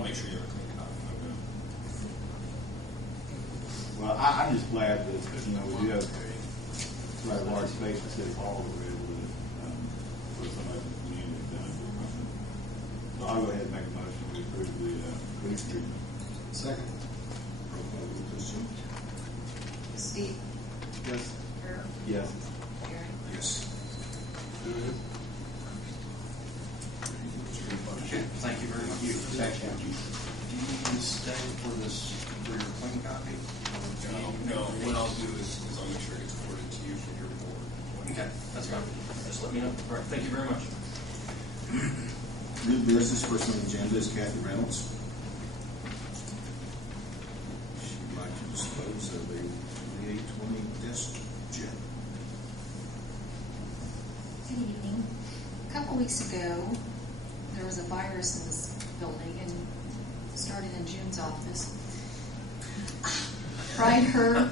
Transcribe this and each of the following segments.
I'll make sure you have a clean copy. Well, I'm just glad that, you know, we do have a large space in City Hall that we're able to put somebody in the community benefit. So I'll go ahead and make a motion to approve the Greensburg. Second. Steve? Yes. Herb? Yes. Gary? Yes. Okay, thank you very much. Thank you. Do you need to stay for this, for your clean copy? No, what I'll do is I'll make sure it gets forwarded to you from your board. Okay, that's fine. Just let me know. All right, thank you very much. New business, first on the agenda is Kathy Reynolds. She'd like to dispose of a 2820 desk jet. Good evening. A couple weeks ago, there was a virus in this building and started in June's office. Tried her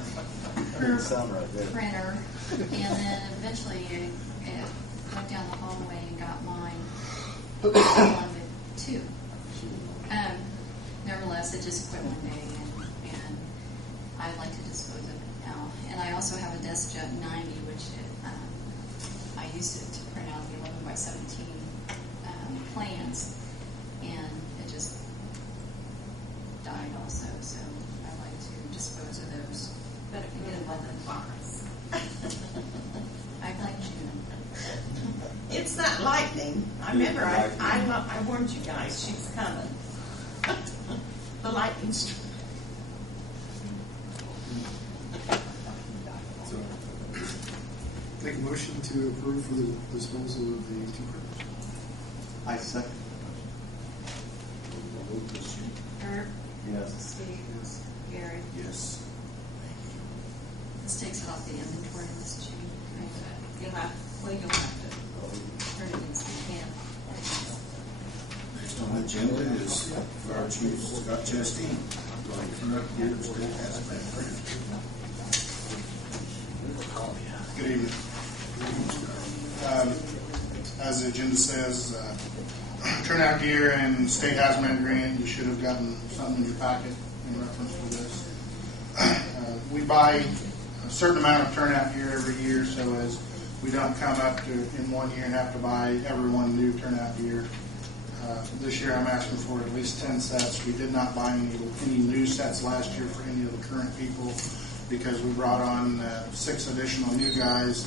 printer, and then eventually it went down the hallway and got mine along with two. Nevertheless, it just quit one day, and I'd like to dispose of it now. And I also have a DeskJet 90, which I used it to print out the 11 by 17 plans, and it just died also. So I'd like to dispose of those. But if you get them in box. I'd like June. It's that lightning. I remember I warned you guys she's coming. The lightning strike. So, make a motion to approve for the disposal of the two printers. I second. Herb? Yes. Steve? Yes. Gary? Yes. This takes it off the inventory list, June. You'll have to Turn it into the can. Next on the agenda is Fire Chief Scott Chastain. Going to come up here and state hazmat grant. Good evening. As the agenda says, turnout gear and state hazmat grant, you should have gotten something in your packet in reference to this. We buy a certain amount of turnout gear every year, so as we don't come up to in 1 year and have to buy everyone new turnout gear. This year I'm asking for at least 10 sets. We did not buy any new sets last year for any of the current people because we brought on 6 additional new guys,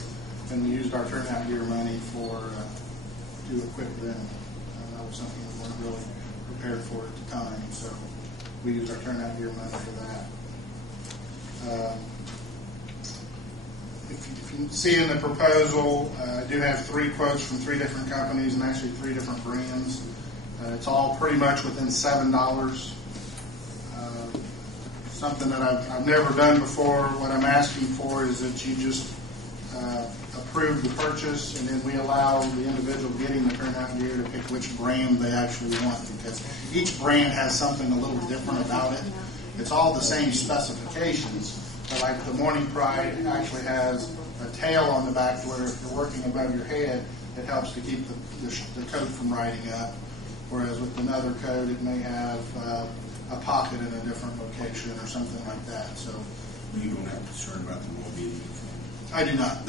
and we used our turnout gear money to equip them. That was something we weren't really prepared for at the time, so we used our turnout gear money for that. If you see in the proposal, I do have 3 quotes from 3 different companies and actually 3 different brands. It's all pretty much within $7. Something that I've never done before. What I'm asking for is that you just approve the purchase, and then we allow the individual getting the turnout gear to pick which brand they actually want, because each brand has something a little different about it. It's all the same specifications, but like the Morning Pride actually has a tail on the back where if you're working above your head, it helps to keep the coat from riding up. Whereas with another coat, it may have a pocket in a different location or something like that. So You don't have concern about them all being uniform. I do not.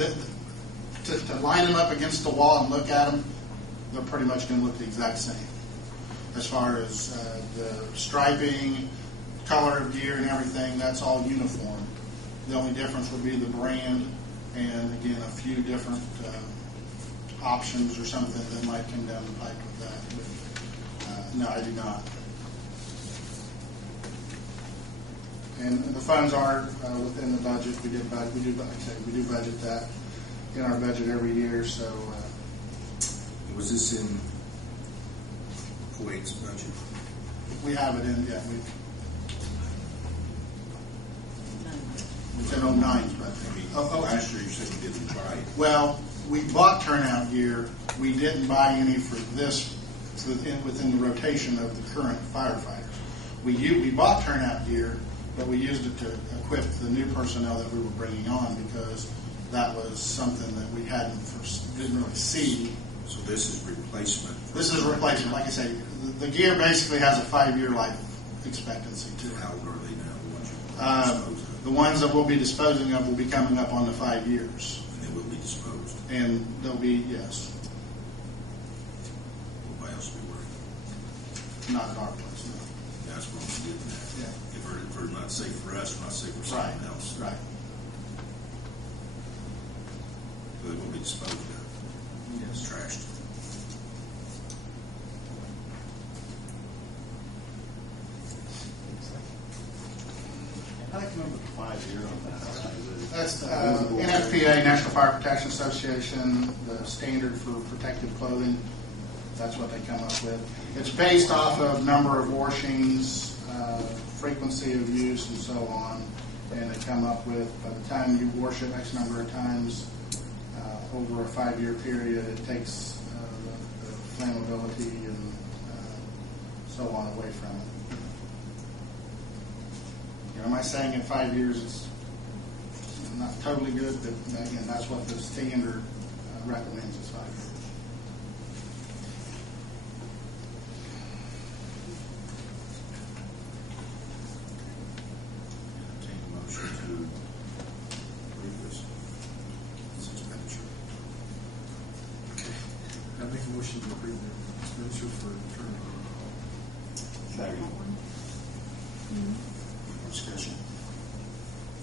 To line them up against the wall and look at them, they're pretty much going to look the exact same. As far as the striping, color of gear, and everything, that's all uniform. The only difference would be the brand and, again, a few different options or something that might come down the pipe with that. But no, I do not. And the funds are within the budget. We do, like I said, we do budget that in our budget every year. So Was this in Kuwait's budget? we have it in. Yeah, it's in 09's budget. Last year you said you didn't buy it. Well, we bought turnout gear. We didn't buy any for this within the rotation of the current firefighters. We bought turnout gear, but we used it to equip the new personnel that we were bringing on because that was something that we didn't really see. So this is replacement. This is a replacement. Like I say, The gear basically has a 5-year life expectancy to it. How old are they now, the ones you dispose of? The ones that we'll be disposing of will be coming up on the 5 years. And they will be disposed. And they'll be, yes, Nobody else will be worried. not at our place, no. That's what I'm getting at. Yeah. If we're not safe for us, we're not safe for Right, someone else. right. But it will be disposed of. It's trashed. I can remember the 5-year on that. That's NFPA, National Fire Protection Association, the standard for protective clothing. That's what they come up with. It's based off of number of washings, frequency of use, and so on. And they come up with, by the time you wash it X number of times over a 5-year period, it takes the flammability and so on away from it. Am I saying in 5 years it's not totally good, but again, that's what the standard recommends is 5 years. Take a motion to approve this expenditure. I make a motion to approve the expenditure for turnover. Second. More discussion?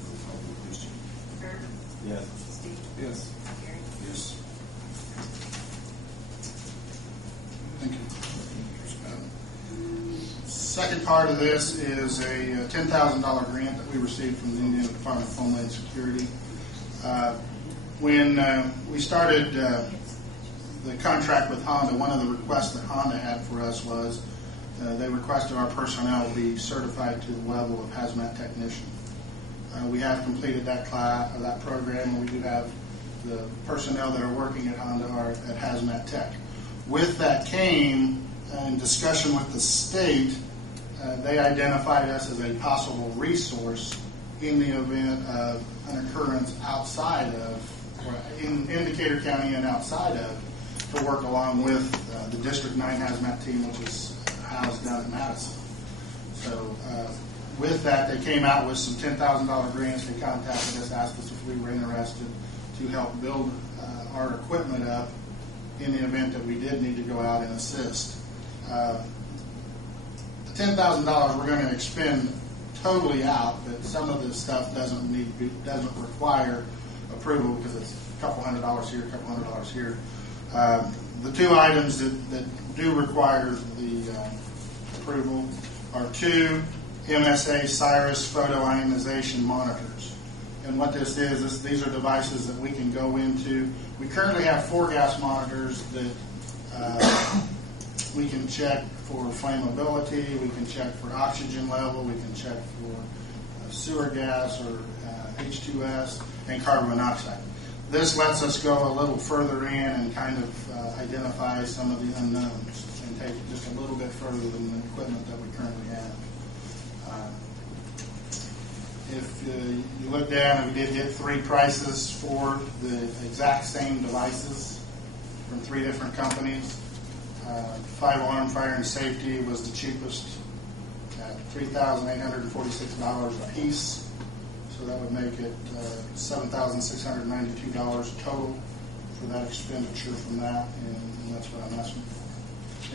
Roll call, please, Jim. Kurt, Yes. Steve, Yes. Gary. Yes. Thank you. Second part of this is a $10,000 grant that we received from the Indiana Department of Homeland Security. When we started the contract with Honda, one of the requests that Honda had for us was they requested our personnel be certified to the level of hazmat technician. We have completed that program, and we do have the personnel that are working at Honda are at hazmat tech. With that came, in discussion with the state, they identified us as a possible resource in the event of an occurrence outside of, or in Decatur County and outside of, to work along with the District 9 hazmat team, which is housed down in Madison. So with that, they came out with some $10,000 grants. They contacted us, asked us if we were interested to help build our equipment up in the event that we did need to go out and assist. The $10,000 we're going to expend totally out, but some of this stuff doesn't require approval because it's a couple $100 here, a couple $100 here. The two items that do require the approval are two MSA Cyrus photo ionization monitors. And what this is, these are devices that we can go into. We currently have 4 gas monitors that we can check for flammability, we can check for oxygen level, we can check for sewer gas or H2S, and carbon monoxide. This lets us go a little further in and kind of identify some of the unknowns and take it just a little bit further than the equipment that we currently have. If you look down, we did get 3 prices for the exact same devices from 3 different companies. 5-alarm fire and safety was the cheapest at $3,846 a piece. So that would make it $7,692 total for that expenditure from that, and that's what I'm asking for.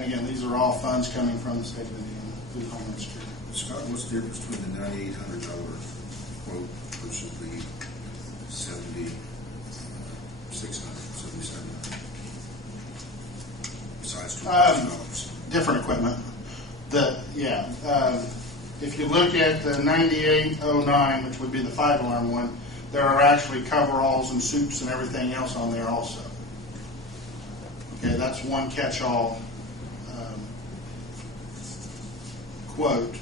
And again, these are all funds coming from the state of Indiana through Homeland Security. Scott, what's the difference between the $9,800 quote versus the $7,677? Besides $2,000. Different equipment. If you look at the 9809, which would be the 5-alarm one, there are actually coveralls and soups and everything else on there also. Okay, that's one catch-all quote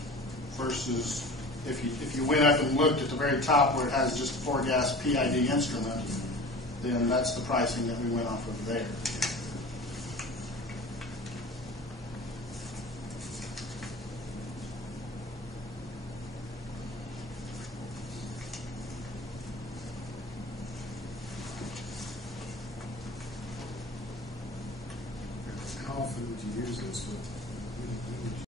versus if you went up and looked at the very top where it has just 4-gas PID instrument, then that's the pricing that we went off of there. How often would you use this with